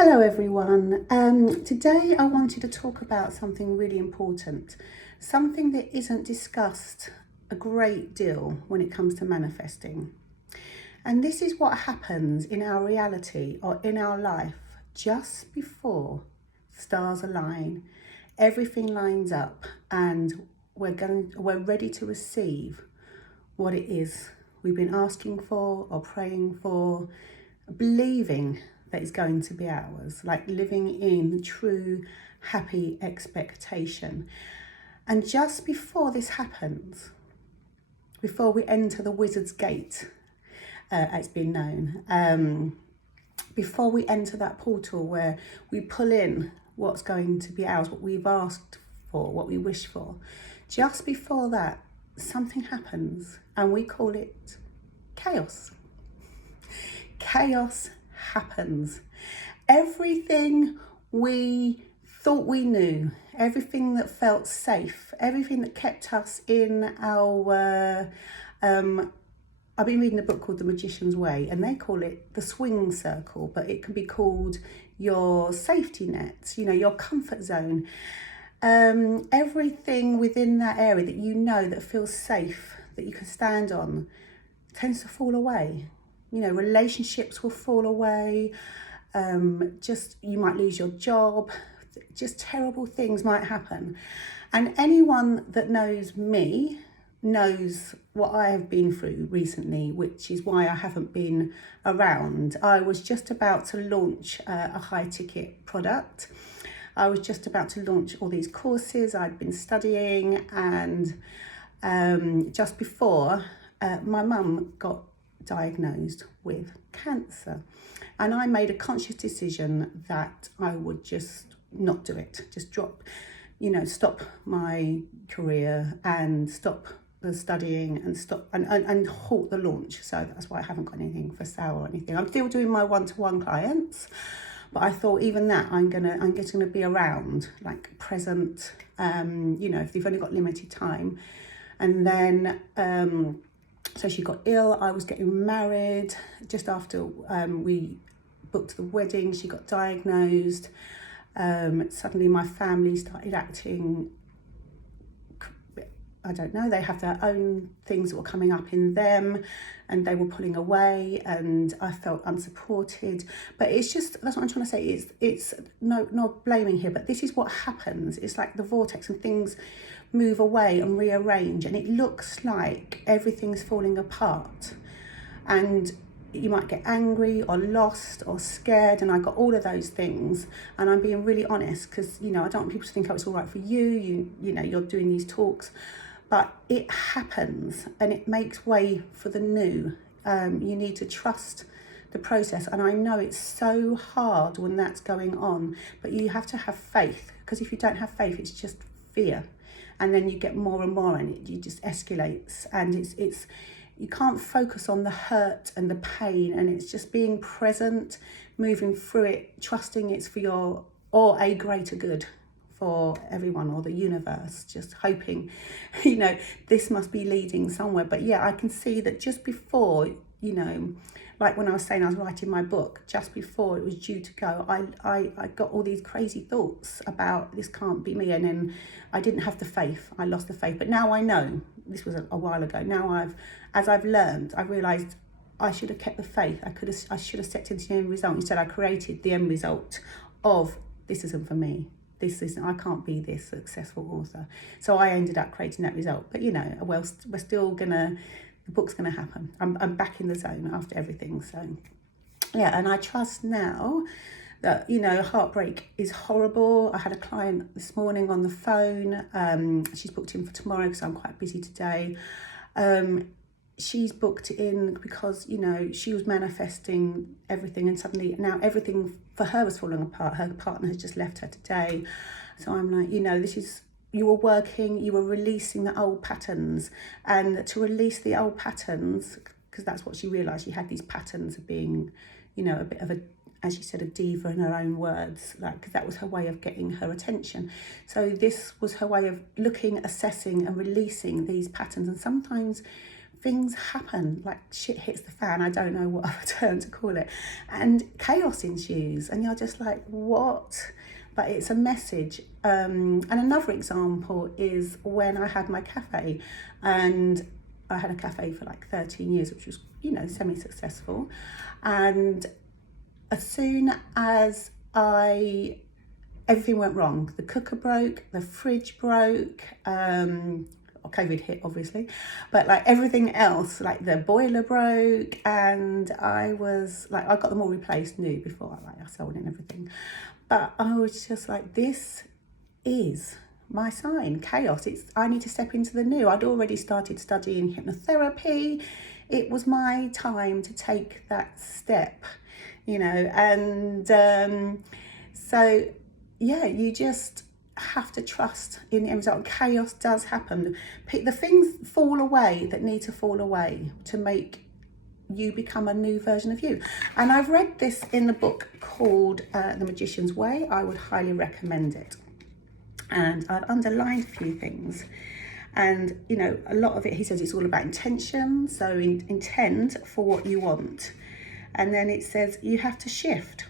Hello everyone. Today I wanted to talk about something really important, something that isn't discussed a great deal when it comes to manifesting. And this is what happens in our reality or in our life just before stars align, everything lines up and we're ready to receive what it is we've been asking for or praying for, believing that it's going to be ours, like living in true happy expectation. And just before this happens, before we enter the wizard's gate, it's been known, before we enter that portal where we pull in what's going to be ours, what we've asked for, what we wish for, just before that, something happens and we call it chaos. Chaos happens. Everything we thought we knew, everything that felt safe, everything that kept us in our I've been reading a book called The Magician's Way, and they call it the swing circle, but it can be called your safety net, your comfort zone. Everything within that area that that feels safe, that you can stand on, tends to fall away. Relationships will fall away. You might lose your job. Just terrible things might happen. And anyone that knows me knows what I have been through recently, which is why I haven't been around. I was just about to launch a high ticket product. I was just about to launch all these courses I'd been studying, and just before my mum got diagnosed with cancer, and I made a conscious decision that I would just not do it, just stop my career and stop the studying and stop and halt the launch. So that's why I haven't got anything for sale or anything. I'm still doing my one-to-one clients, but I thought even that I'm just gonna be around, like present, if they've only got limited time. And then so she got ill. I was getting married just after we booked the wedding. She got diagnosed. Suddenly my family started acting, I don't know, they have their own things that were coming up in them and they were pulling away, and I felt unsupported. But it's just, that's what I'm trying to say, it's not blaming here, but this is what happens. It's like the vortex, and things move away and rearrange, and it looks like everything's falling apart. And you might get angry or lost or scared, and I got all of those things. And I'm being really honest because, I don't want people to think, oh, it's all right for you. You're doing these talks. But it happens and it makes way for the new. You need to trust the process. And I know it's so hard when that's going on, but you have to have faith, because if you don't have faith, it's just fear. And then you get more and more, and it just escalates. And it's you can't focus on the hurt and the pain, and it's just being present, moving through it, trusting it's for your or a greater good for everyone or the universe, just hoping, this must be leading somewhere. But yeah, I can see that just before, like when I was saying I was writing my book, just before it was due to go, I got all these crazy thoughts about this can't be me, and then I didn't have the faith. I lost the faith. But now I know, this was a while ago. Now as I've learned, I realised I should have kept the faith. I should have stepped into the end result. Instead, I created the end result of this isn't for me. I can't be this successful author. So I ended up creating that result. But we're still the book's gonna happen. I'm back in the zone after everything. So yeah, and I trust now that, heartbreak is horrible. I had a client this morning on the phone. She's booked in for tomorrow because I'm quite busy today. She's booked in because, she was manifesting everything, and suddenly now everything for her was falling apart. Her partner has just left her today. So I'm like, you were working, you were releasing the old patterns, and to release the old patterns, because that's what she realised, she had these patterns of being, a bit of a, as she said, a diva in her own words, like that was her way of getting her attention. So this was her way of looking, assessing and releasing these patterns. And sometimes things happen, like shit hits the fan, I don't know what other term to call it, and chaos ensues, and you're just like, what? But it's a message. And another example is when I had my cafe, and I had a cafe for like 13 years, which was, you know, semi-successful. And as soon as everything went wrong, the cooker broke, the fridge broke, COVID hit obviously, but like everything else, like the boiler broke, and I got them all replaced new before I sold and everything. But I was just like, this is my sign, chaos. I need to step into the new. I'd already started studying hypnotherapy. It was my time to take that step, you know. And so yeah, you just have to trust in the end result. Chaos does happen. The things fall away that need to fall away to make you become a new version of you. And I've read this in the book called The Magician's Way. I would highly recommend it. And I've underlined a few things. And, you know, a lot of it, he says it's all about intention. So intend for what you want. And then it says you have to shift.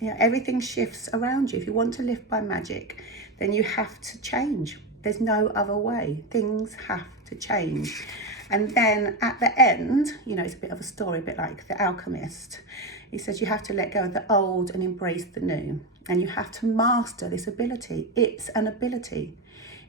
You know, everything shifts around you. If you want to live by magic, then you have to change. There's no other way. Things have to change. And then at the end, you know, it's a bit of a story, a bit like The Alchemist. He says you have to let go of the old and embrace the new. And you have to master this ability. It's an ability.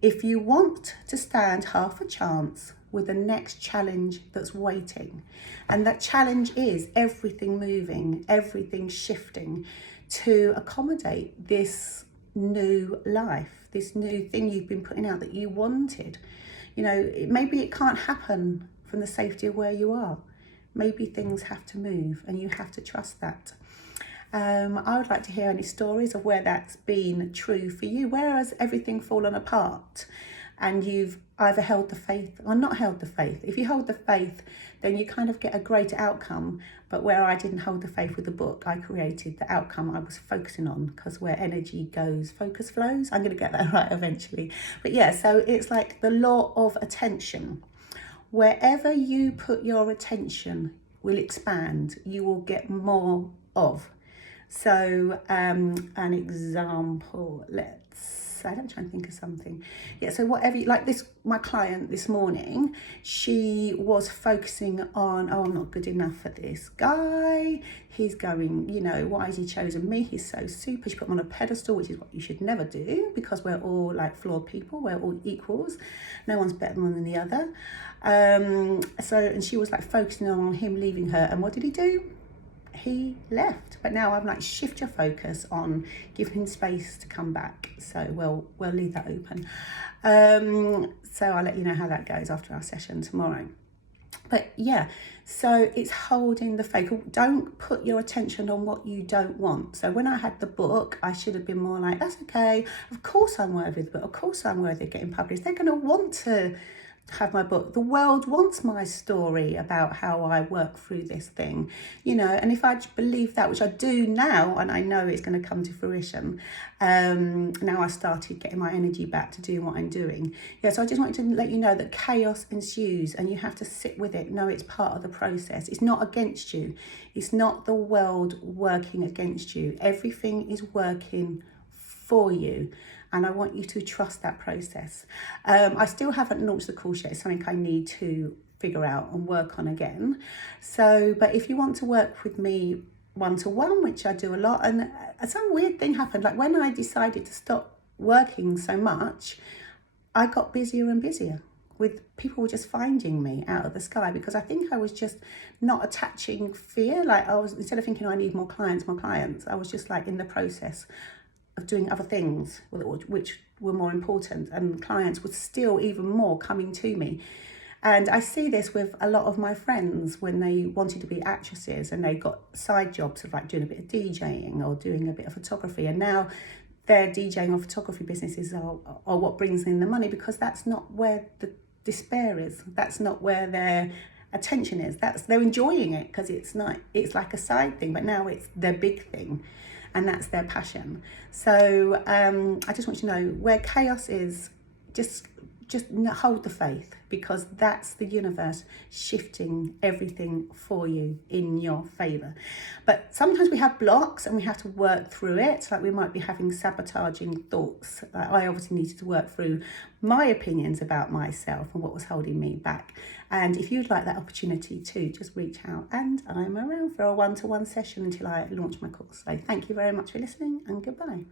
If you want to stand half a chance with the next challenge that's waiting, and that challenge is everything moving, everything shifting to accommodate this new life, this new thing you've been putting out that you wanted. You know, maybe it can't happen from the safety of where you are. Maybe things have to move, and you have to trust that. I would like to hear any stories of where that's been true for you. Where has everything fallen apart and you've either held the faith or not held the faith? If you hold the faith, then you kind of get a greater outcome. But where I didn't hold the faith with the book I created, the outcome I was focusing on, because where energy goes, focus flows. I'm going to get that right eventually. But yeah, so it's like the law of attention. Wherever you put your attention will expand. You will get more of. So an example, I'm trying to think of something. Yeah, so whatever, like this, my client this morning, she was focusing on, oh, I'm not good enough for this guy. He's going, you know, why has he chosen me? He's so super. She put him on a pedestal, which is what you should never do, because we're all like flawed people. We're all equals. No one's better than the other. And she was like focusing on him leaving her. And what did he do? He left. But now I'm like, shift your focus on giving him space to come back. So we'll leave that open. So I'll let you know how that goes after our session tomorrow. But yeah, so it's holding the faith. Don't put your attention on what you don't want. So when I had the book, I should have been more like, that's okay. Of course I'm worthy of the book. Of course I'm worthy of getting published. They're going to want to have my book. The world wants my story about how I work through this thing, you know. And if I believe that, which I do now, and I know it's going to come to fruition, now I started getting my energy back to doing what I'm doing. Yeah, so I just wanted to let you know that chaos ensues and you have to sit with it. Know it's part of the process. It's not against you. It's not the world working against you. Everything is working for you. And I want you to trust that process. I still haven't launched the course yet. It's something I need to figure out and work on again. So, but if you want to work with me one-to-one, which I do a lot, and some weird thing happened. Like when I decided to stop working so much, I got busier and busier with people were just finding me out of the sky, because I think I was just not attaching fear. Like I was, instead of thinking I need more clients, I was just like in the process of doing other things which were more important, and clients were still even more coming to me. And I see this with a lot of my friends when they wanted to be actresses and they got side jobs of like doing a bit of DJing or doing a bit of photography, and now their DJing or photography businesses are what brings in the money, because that's not where the despair is. That's not where their attention is. They're enjoying it because it's like a side thing, but now it's their big thing. And that's their passion. So I just want you to know, where chaos is, just just hold the faith, because that's the universe shifting everything for you in your favor. But sometimes we have blocks and we have to work through it. Like we might be having sabotaging thoughts. I obviously needed to work through my opinions about myself and what was holding me back. And if you'd like that opportunity too, just reach out, and I'm around for a one-to-one session until I launch my course. So thank you very much for listening, and goodbye.